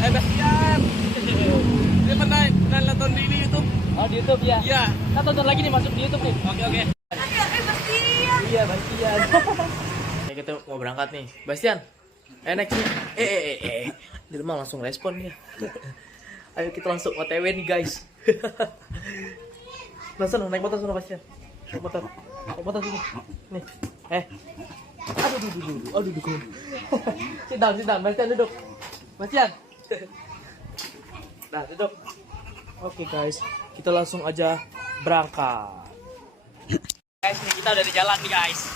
Bastian. Dia pernah nonton di YouTube. Oh, di YouTube ya? Iya. Kita tonton lagi nih, masuk di YouTube nih. Oke. Bastian. Iya, Bastian. Ya, kita mau berangkat nih. Bastian. Next nih. Di rumah langsung respon dia. Ayo kita langsung OTW nih, guys. Naik motor sana, Bastian. Naik motor sini. Nih. Aduh, duduk. Sit down, Bastian duduk. Bastian. Nah, duduk. Oke, guys. Kita langsung aja berangkat. Guys, nih kita udah di jalan nih, guys.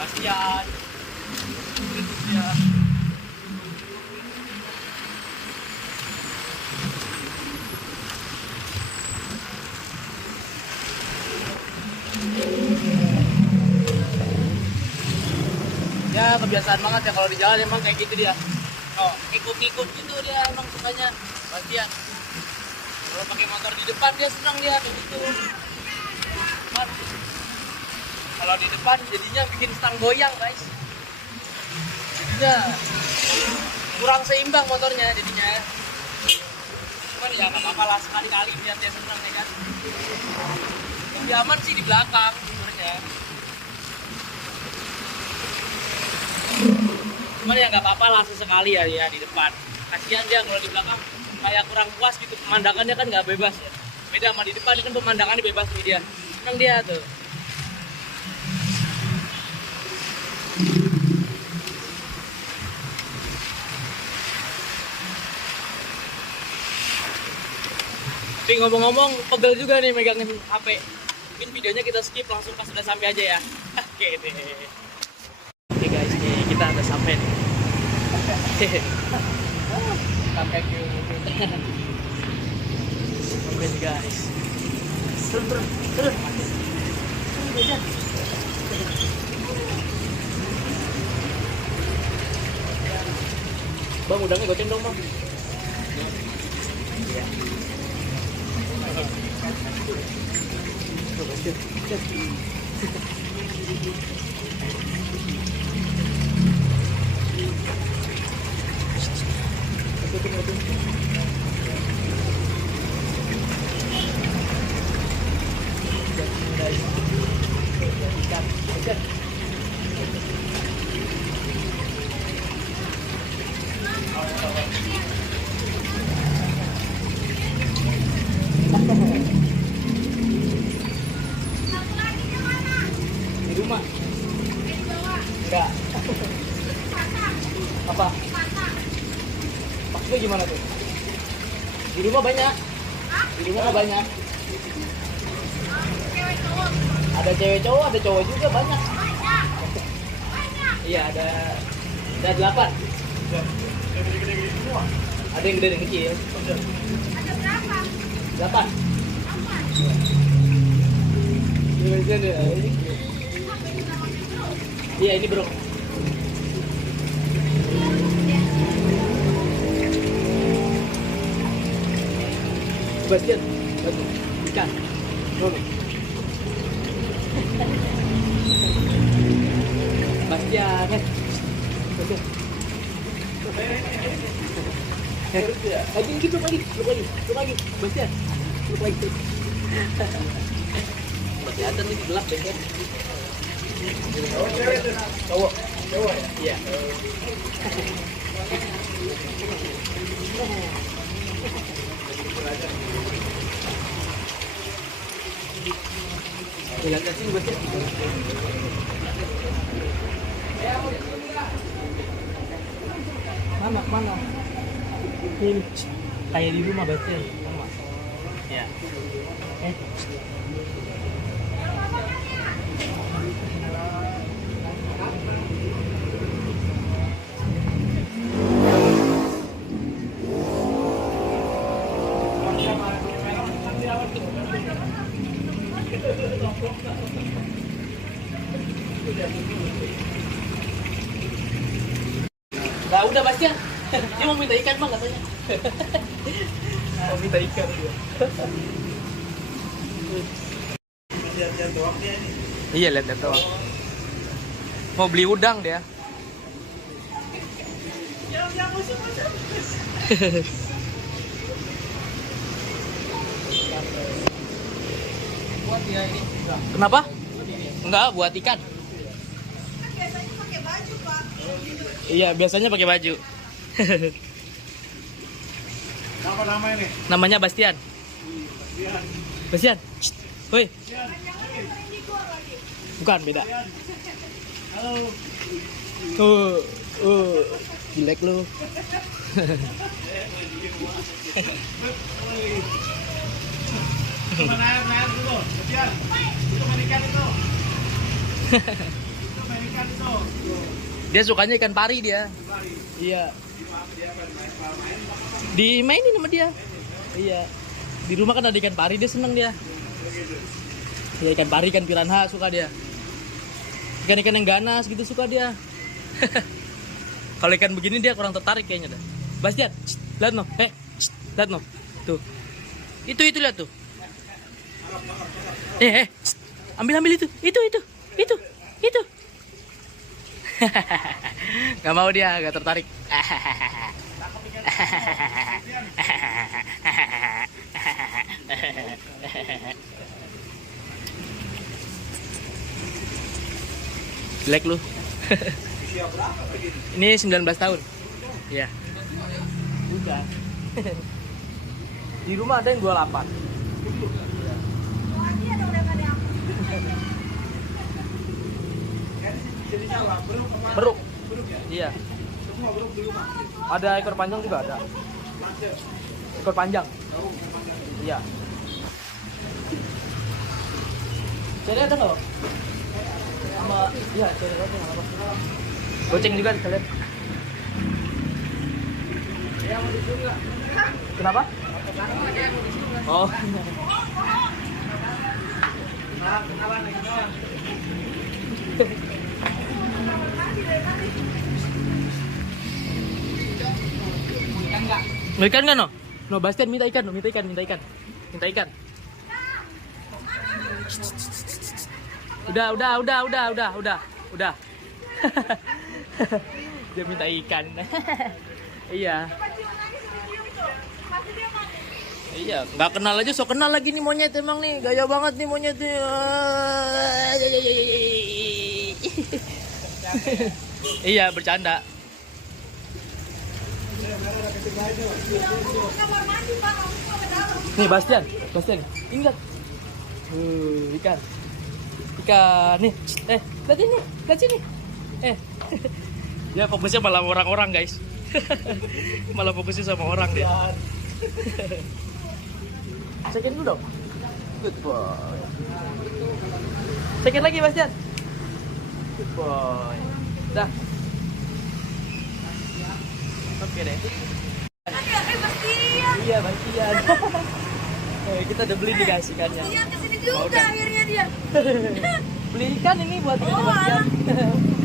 Bastian. Ya. Ya kebiasaan banget ya kalau di jalan emang kayak gitu dia. Oh, ikut-ikut gitu dia emang sukanya. Bastian. Kalau pakai motor di depan dia senang dia kayak gitu. Cuman, kalau di depan jadinya bikin stang goyang, guys. Jadinya kurang seimbang motornya jadinya. Cuman ya nggak apa-apa lah, sekali-kali biar dia senang ya kan. Lebih aman sih di belakang sebenarnya. Cuman ya nggak apa-apa lah sesekali ya di depan. Kasihan dia kalau di belakang kayak kurang puas gitu, pemandangannya kan nggak bebas ya. Beda sama di depan kan pemandangannya bebas nih dia. Senang dia tuh. Tapi ngomong-ngomong pegel juga nih megangin HP. Mungkin videonya kita skip langsung pas sudah sampai aja ya. Oke deh. Oke guys, nih kita udah sampai nih. Sampai ke sampai nih guys. Turun. Bang, udangnya goceng dong, Bang. Iya. Di rumah? Enggak. Apa? Maksudnya gimana tuh? Di rumah banyak. Di rumah banyak. Ada cewek cowok, ada cowok juga banyak. Iya, ada 8. Ada yang gede dan kecil. Ada berapa? 8. Iya, ini bro. Bastian, ikan. Bastian, lagi gitu lagi, Bastian, lagi. Kelihatan nih gelap deh kan. Cowok ya? Iya. Kelihatan sih Bastian. Mana? Ini kayak di rumah Bastian. Ya. Nah, udah Bastian. Dia mau minta ikan, Bang, katanya. Mau minta ikan dia. Lihat-lihat doang dia ini. Iya, lihat-lihat doang. Mau beli udang dia. Buat dia ini. Kenapa? Enggak, buat ikan. Biasanya pakai baju, Pak. Iya, biasanya pakai baju. Apa nama ini? Namanya Bastian. Bastian. Shh. Woi, Jangan-jangan sering digor lagi. bukan beda. Halo. Jelek lu. Main air dulu. Bastian. Itu main ikan itu. Itu main ikan itu. Dia sukanya ikan pari dia. Iya. Dimainin sama dia. Iya. Di rumah kan ada ikan pari, dia seneng dia. Ya ikan pari, ikan piranha suka dia. Ikan-ikan yang ganas gitu suka dia. Kalau ikan begini dia kurang tertarik kayaknya dah. Bastian, shh, lihat no. Lihat no. Tuh. Itu lihat tuh. Shh, ambil itu. Itu. Gak mau dia, gak tertarik. Jelek lu. Ini 19 tahun. Iya. Udah. Di rumah ada yang 28. Oh, ini ada udah nggak ada apa. Beruk. Iya. Ada ekor panjang juga ada. Ekor panjang. Iya. Jadi ada nggak? Sama iya, cari roti nggak apa-apa. Goceng juga sekalian. Kenapa? Oh. Mau ikan nggak no? No, Bastian minta ikan, minta ikan. Udah. Dia minta ikan. Iya. Iya, nggak kenal aja, so kenal lagi nih monyet emang nih, gaya banget nih monyetnya. Iya, bercanda. Kamar mandi, Pak. Kamu mau ke dalam. Nih Bastian, ini lihat. Ikan. Nih, lihat sini. Ya fokusnya malah orang-orang guys. Malah fokusnya sama orang dia. Cekin dulu dong. Good boy. Cekin lagi Bastian. Good boy. Dah. Oke deh. Bastian. Iya Bastian. Kita udah beli nih guys ikannya. Bastian kesini juga akhirnya dia. Beli ikan ini buat ikan Oh, Bastian.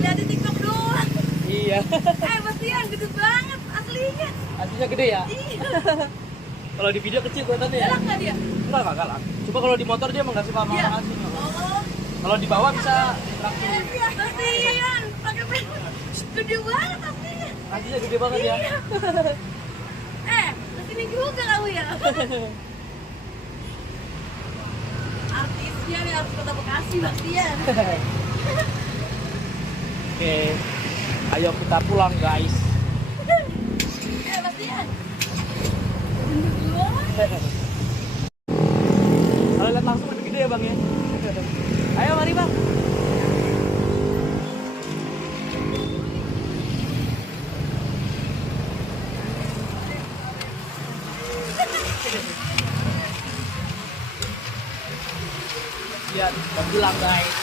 Lihat di TikTok doang. Iya. Bastian gede banget aslinya. Artinya gede ya. Iya. Kalau di video kecil kelihatannya ya. Galak nggak dia? Enggak galak. Coba kalau di motor dia emang nggak suka sama Iya. orang asing. Oh. Kalau di bawah bisa traktir. Bastian pakai gede banget aslinya. Artinya gede banget ya. Kesini juga kamu ya. Artisnya nih harus Kota Bekasi, Bastian. Oke. Ayo kita pulang guys. Bastian. Kalau lihat langsung lebih gede ya bang ya. Ayo mari bang. Lihat, udah pulang guys.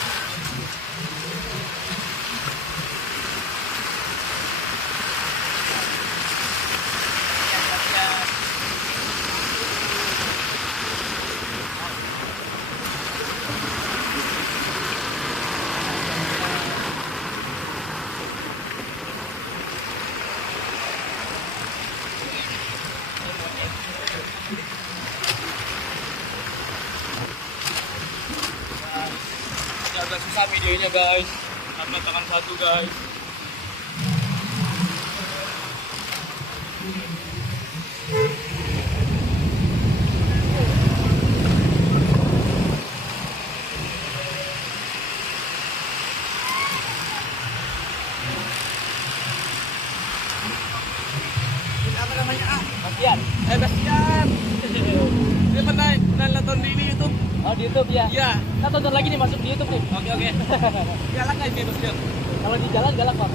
Ini agak susah videonya guys, karena tangan satu guys. Apa namanya? Ah, Bastian. Bastian. Dia pernah nonton di YouTube. Oh di YouTube ya. Iya. Kita tonton lagi nih masuk di YouTube nih. Oke oke. Galak nggak ini Bastian? Kalau di jalan galak Pak.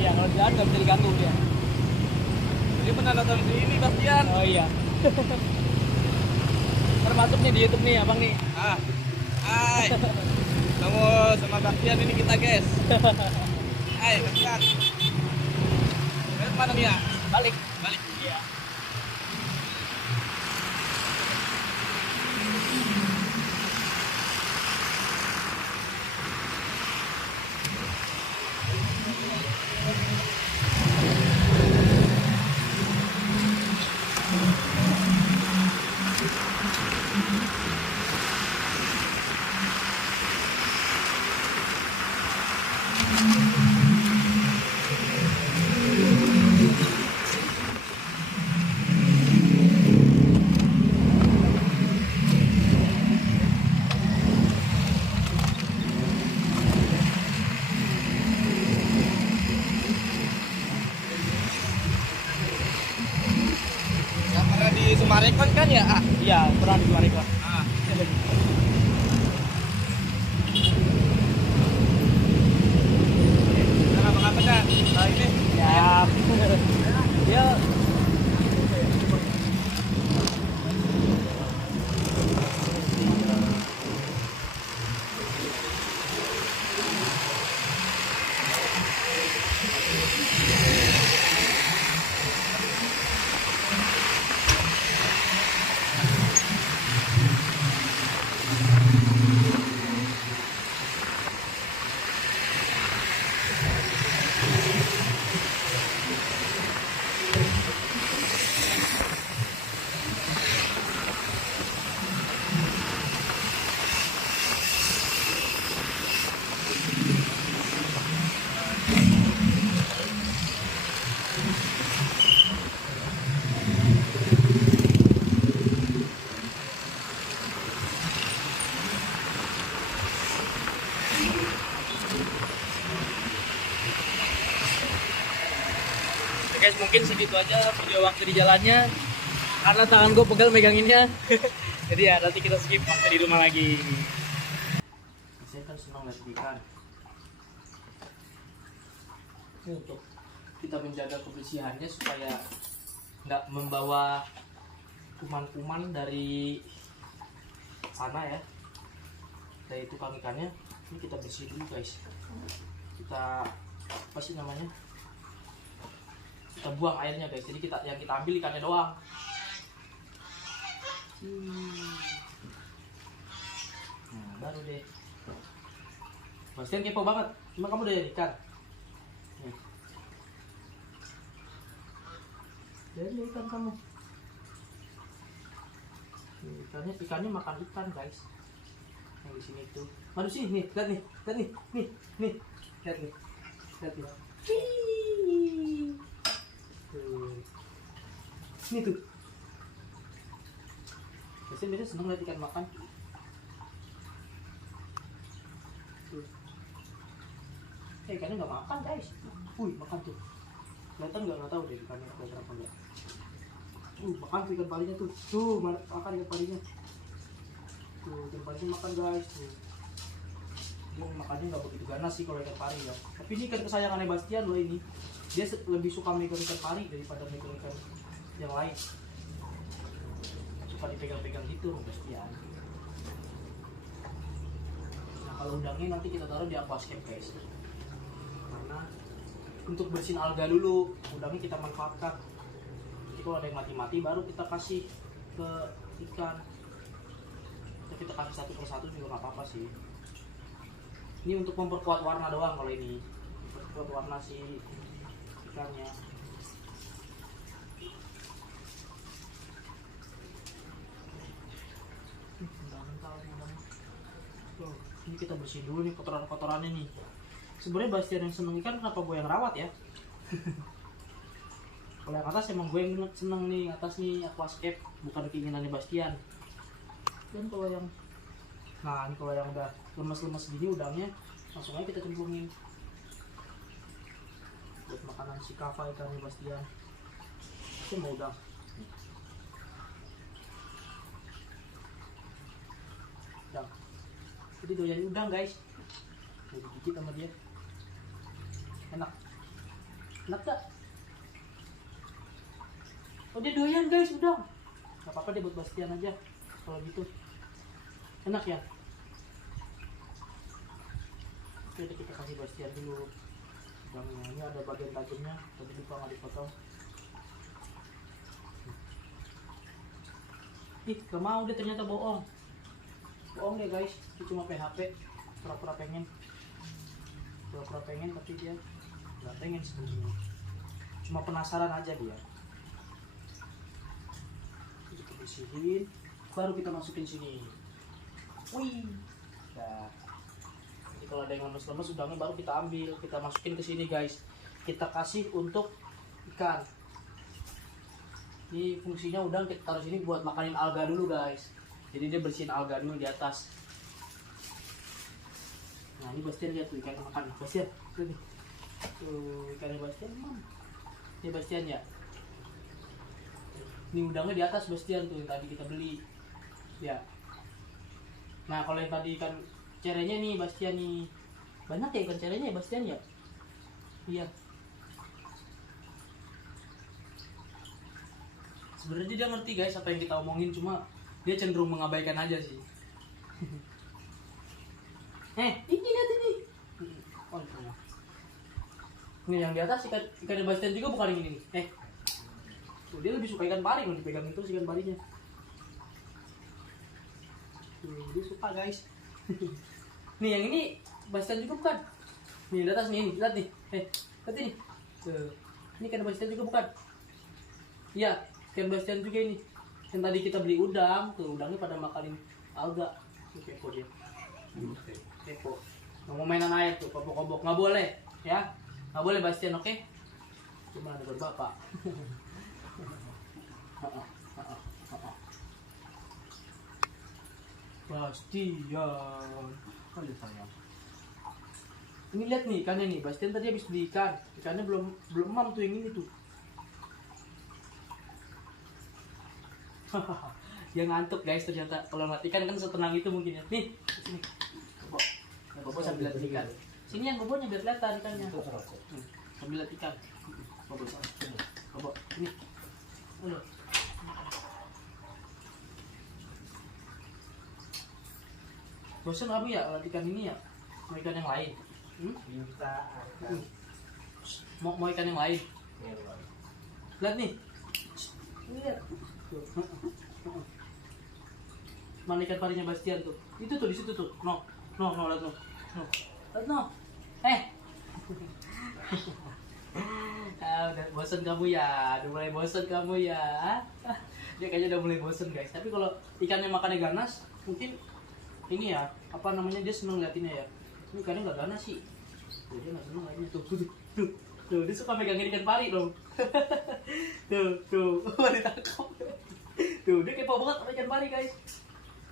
Iya kalau di jalan nggak bisa diganggu dia. Dia pernah nonton di ini Bastian. Oh iya. Termasuk nih di YouTube nih abang nih. Ah, hai. Kamu sama Bastian ini kita guys. Hai Bastian. Mana nih ya? Balik. Balik. Iya. Yang pernah di Sumarekon kan ya? Ah. Iya pernah di luar iklan. Ah. Nah, apa dah? Nah, ini. Ya. Dia guys mungkin segitu aja video waktu di jalannya karena tangan gue pegal meganginnya. Jadi ya nanti kita skip waktu di rumah lagi. Saya kan senang lihat ikan. Ini untuk kita menjaga kebersihannya supaya nggak membawa kuman-kuman dari sana ya, dari tukang ikannya. Ini kita bersih dulu guys. Kita apa sih namanya? Kita buang airnya guys. Jadi yang kita ambil ikannya doang. Nah baru deh. Bastian kepo banget. Cuma kamu udah ikan. Nih. Dari ikan kamu. Nih, ikannya makan ikan guys. Yang di sini tuh. Mana sih nih? Lihat nih, lihat nih, nih, lihat nih, lihat nih. Ini tuh. Biasanya seneng lihat ikan makan. Tuh. Ikannya nggak makan guys. Wih makan tuh. Kelihatan nggak tahu deh ikannya ada berapa enggak. Makan tuh ikan parinya tuh. Tuh makan ikan parinya. Tuh ikan parinya makan guys. Tuh. Dia makannya nggak begitu ganas sih kalau ikan pari ya. Tapi ini ikan kesayangannya Bastian loh ini. Dia lebih suka megang ikan pari daripada megang ikan yang lain. Suka dipegang-pegang gitu Bastian. Nah kalau udangnya nanti kita taruh di aquascape guys. Karena untuk bersihin alga dulu, udangnya kita manfaatkan. Jadi kalau ada yang mati-mati baru kita kasih ke ikan. Atau kita kasih satu persatu juga nggak apa-apa sih. Ini untuk memperkuat warna doang kalau ini. Memperkuat warna si ikannya. Tuh, ini kita bersihin dulu nih kotoran-kotorannya nih. Sebenarnya Bastian yang seneng ikan, kenapa gue yang rawat ya? Kalau yang atas emang gue yang seneng nih, atas nih aquascape, bukan keinginannya Bastian. Dan kalau yang, nah ini kalau yang udah lemes-lemes gini udangnya, langsung aja kita cemplungin buat makanan si Kava ikannya Bastian. Itu mau udang. Udang. Jadi doyan udang guys. Jadi dikit sama dia. Enak. Enak gak? Oh dia doyan guys udang. Gak apa-apa deh buat Bastian aja kalau gitu. Enak ya. Oke kita kasih Bastian dulu udangnya. Ini ada bagian tajamnya, tadi lupa nggak dipotong. Ih gak mau dia ternyata bohong. Bohong deh guys, dia cuma PHP, pura-pura pengen tapi dia nggak pengen sebenarnya, cuma penasaran aja dia. Kita bersihin, baru kita masukin sini. Wih, nah, jadi kalau ada yang lemes-lemes udangnya baru kita ambil, kita masukin ke sini guys. Kita kasih untuk ikan. Ini fungsinya udang kita taruh sini buat makanin alga dulu guys. Jadi dia bersihin alga dulu di atas. Nah ini Bastian lihat tuh ikan makan. Bastian, tuh nih. Tuh ikannya Bastian mam. Ini Bastian ya. Ini udangnya di atas Bastian tuh yang tadi kita beli. Ya. Nah kalau yang tadi ikan cerenya nih Bastian nih. Banyak ya ikan cerenya ya Bastian ya. Iya. Sebenarnya dia ngerti guys apa yang kita omongin, cuma dia cenderung mengabaikan aja sih. Ini lihat ini. Oh, ini yang di atas ikan Bastian juga bukan yang ini nih. Tuh, dia lebih suka ikan pari, dipegang terus ikan parinya. Tuh, dia suka guys. Nih yang ini Bastian juga bukan. Nih di atas nih, lihat nih. Lihat ini. Tuh. Ini ikan Bastian juga bukan. Iya, ikan Bastian juga ini. Yang tadi kita beli udang, tuh udangnya pada makanin alga. Ini kepo dia. Kepo. Nggak mau mainan air tuh, kobok-kobok. Nggak boleh, ya. Nggak boleh Bastian, oke? Cuma ada bapak. Bastian. Aduh sayang. Ini lihat nih ikannya nih, Bastian tadi habis beli ikan. Ikannya belum mam tuh yang ini tuh. Dia ngantuk guys ternyata. Kalau ngeliat ikan kan setenang itu mungkin ya. Nih, sini. Bobo sambil lihat ikan. Sini yang bobonya biar kelihatan ikannya. Sambil lihat ikan. Bobo, ini. Aduh. Bosan kamu ya lihat ikan ini ya? Mau ikan yang lain? Mau ikan yang lain? Lihat nih. Lihat. Mana ikan parinya Bastian tuh? Itu tuh di situ tuh. No, lihat no. Lihat no. Udah bosan kamu ya. Udah mulai bosan kamu ya. Dia kayaknya udah mulai bosan guys. Tapi kalau ikannya makannya ganas, mungkin ini ya, apa namanya, dia seneng liatinnya ya. Ini ikannya nggak ganas sih. Tuh, dia nggak seneng liatnya. Tuh, dia suka megangin ikan pari dong. tuh, ditangkap. Tuh, dia kepo banget sama ikan pari guys.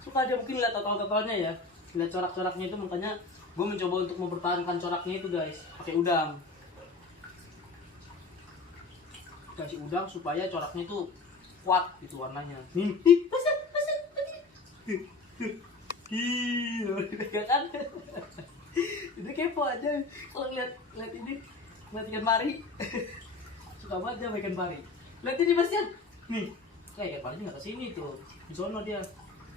Suka aja mungkin lihat total-totalnya ya. Lihat corak-coraknya itu, makanya gue mencoba untuk mempertahankan coraknya itu guys. Pakai udang. Kasih udang supaya coraknya itu kuat gitu warnanya. Nih, pasang. Ya kan? Itu kepo aja kalau lihat ini, lihat ikan pari. Suka banget dia sama ikan pari. Lihat ini Bastian. Nih, ikan parinya nggak kesini tuh. Di sono dia.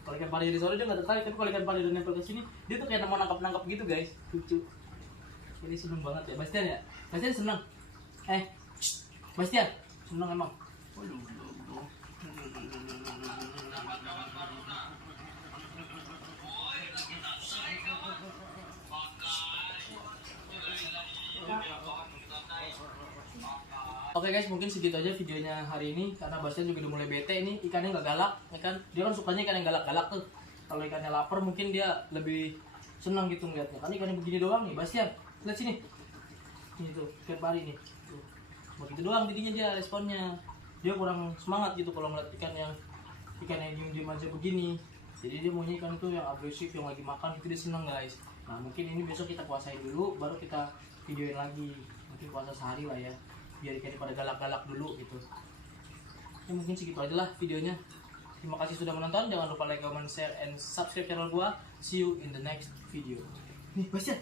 Kalau ikan pari di sono dia nggak tertarik, tapi kalau ikan pari udah nempel ke sini, dia tuh kayak mau nangkap gitu guys. Lucu. Jadi seneng banget ya Bastian ya. Bastian seneng. Bastian seneng emang. Oke guys, mungkin segitu aja videonya hari ini karena Bastian juga udah mulai bete nih, ikannya nggak galak, ya kan? Dia kan sukanya ikan yang galak-galak tuh. Kalau ikannya lapar mungkin dia lebih senang gitu ngeliatnya. Kan ikannya begini doang nih, Bastian. Lihat sini. Ini tuh, ikan pari nih. Tuh. begitu doang jadinya dia responnya. Dia kurang semangat gitu kalau ngeliat ikan yang diem-diem aja begini. Jadi dia maunya ikan itu yang agresif, yang lagi makan itu dia seneng guys. Nah mungkin ini besok kita puasain dulu, baru kita videoin lagi. Mungkin puasa sehari lah ya, biar ikannya pada galak-galak dulu gitu. Ya mungkin segitu aja lah videonya. Terima kasih sudah menonton, jangan lupa like, comment, share, and subscribe channel gua. See you in the next video. Nih Basya.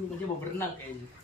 Ini aja mau berenang kayaknya.